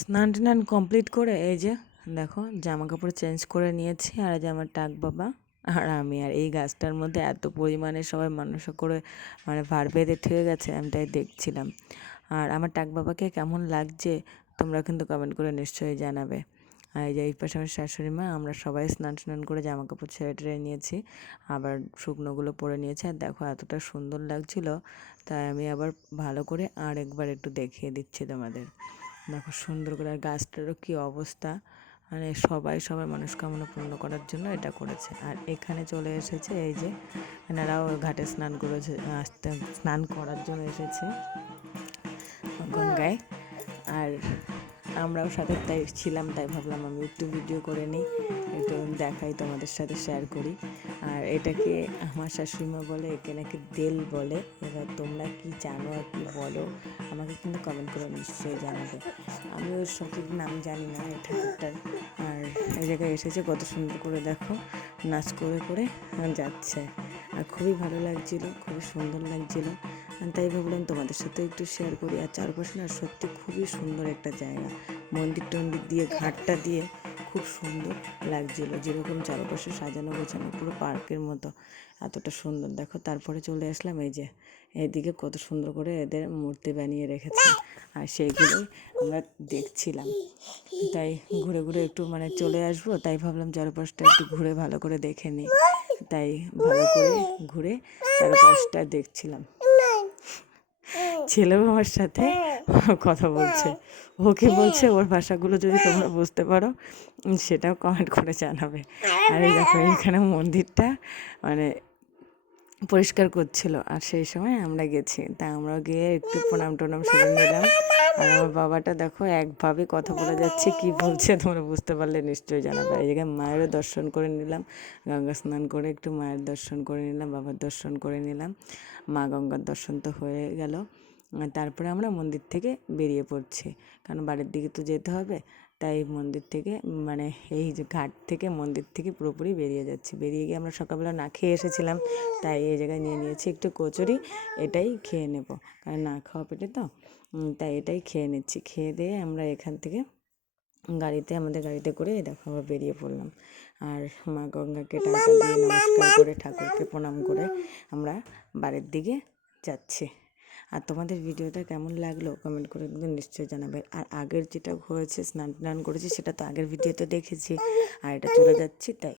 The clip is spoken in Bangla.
স্নান টান কমপ্লিট করে এই যে দেখো জামা কাপড় চেঞ্জ করে নিয়েছি। আর এই যে আমার টাক বাবা আর আমি, আর এই গাছটার মধ্যে এত পরিমাণে সবাই মানুষ করে মানে ভাড় বেঁধে থুয়ে গেছে, আমি তাই দেখছিলাম। আর আমার টাক বাবাকে কেমন লাগছে তোমরা কিন্তু কমেন্ট করে নিশ্চয়ই জানাবে। আর এই যে এই পাশে আমার শাশুড়ি মা, আমরা সবাই স্নান করে জামা কাপড় ছেড়ে টেড়ে নিয়েছি, আবার শুকনোগুলো পরে নিয়েছি। আর দেখো এতটা সুন্দর লাগছিল, তাই আমি আবার ভালো করে আর একবার একটু দেখিয়ে দিচ্ছি তোমাদের। দেখো সুন্দর করে, আর গাছটারও কী অবস্থা, মানে সবাই মনস্কামনা পূর্ণ করার জন্য এটা করেছে। আর এখানে চলে এসেছে এই যে এনারাও ঘাটে স্নান করেছে, স্নান করার জন্য এসেছে গঙ্গায়। আর আমরাও সাথে তাই ছিলাম, তাই ভাবলাম আমি একটু ভিডিও করে নিই, একটু দেখাই, তোমাদের সাথে শেয়ার করি। আর এটাকে আমার শাশুড়িমা বলে, একে নাকি দেল বলে। এবার তোমরা কি জানো আর কি বলো আমাকে কিন্তু কমেন্ট করে নিশ্চয়ই জানাবে। আমি ওর সঠিক নাম জানি না এই ঠাকুরটার। আর এই জায়গায় এসেছে, কত সুন্দর করে দেখো নাচ করে করে যাচ্ছে। আর খুবই ভালো লাগছিল, খুবই সুন্দর লাগছিল, তাই ভাবলাম তোমাদের সাথে একটু শেয়ার করি। আর চারপাশে না সত্যি খুবই সুন্দর একটা জায়গা, মন্দির টন্দির দিয়ে ঘাটটা দিয়ে খুব সুন্দর লাগছিল, যেরকম চারপাশে সাজানো গোছানো পুরো পার্কের মতো, এতটা সুন্দর। দেখো তারপরে চলে আসলাম এই যে এদিকে, কত সুন্দর করে এদের মূর্তি বানিয়ে রেখেছে, আর সেইগুলোই আমরা দেখছিলাম। তাই ঘুরে ঘুরে একটু মানে চলে আসবো, তাই ভাবলাম চারপাশটা একটু ঘুরে ভালো করে দেখে নিই, তাই ভালো করে ঘুরে চারপাশটা দেখছিলাম। ছেলেও আমার সাথে কথা বলছে, ও কি বলছে ওর ভাষাগুলো যদি তোমরা বুঝতে পারো সেটাও কমেন্ট করে জানাবে। আর এই দেখো এখানে মন্দিরটা মানে পরিষ্কার করছিল, আর সেই সময় আমরা গেছি, তা আমরাও গিয়ে একটু প্রণাম টনাম সেরে নিলাম। আর আমার বাবাটা দেখো একভাবে কথা বলে যাচ্ছে, কি বলছে তোমরা বুঝতে পারলে নিশ্চয়ই জানাবে। এই জায়গায় মায়েরও দর্শন করে নিলাম, গঙ্গা স্নান করে একটু মায়ের দর্শন করে নিলাম, বাবার দর্শন করে নিলাম। মা গঙ্গার দর্শন তো হয়ে গেল। তারপরে আমরা মন্দির থেকে বেরিয়ে পড়ছি, কারণ বাড়ির দিকে তো যেতে হবে। তাই মন্দির থেকে মানে এই যে ঘাট থেকে মন্দির থেকে পুরোপুরি বেরিয়ে যাচ্ছি। বেরিয়ে গিয়ে আমরা সকালবেলা না খেয়ে এসেছিলাম, তাই এই জায়গায় নিয়ে নিয়েছি একটু কচুরি, এটাই খেয়ে নেব, কারণ না খাওয়া পেটে তো, তাই এটাই খেয়ে নিচ্ছি। খেয়ে দিয়ে আমরা এখান থেকে আমাদের গাড়িতে করে দেখো আমরা বেরিয়ে পড়লাম। আর মা গঙ্গাকে টাকা দিয়ে নমস্কার করে ঠাকুরকে প্রণাম করে আমরা বাড়ির দিকে যাচ্ছি। আর তোমাদের ভিডিওটা কেমন লাগলো কমেন্ট করে কিন্তু নিশ্চয়ই জানাবে। আর আগের যেটা হয়েছে স্নান টান করেছি সেটা তো আগের ভিডিওতে দেখেছি, আর এটা চলে যাচ্ছি তাই।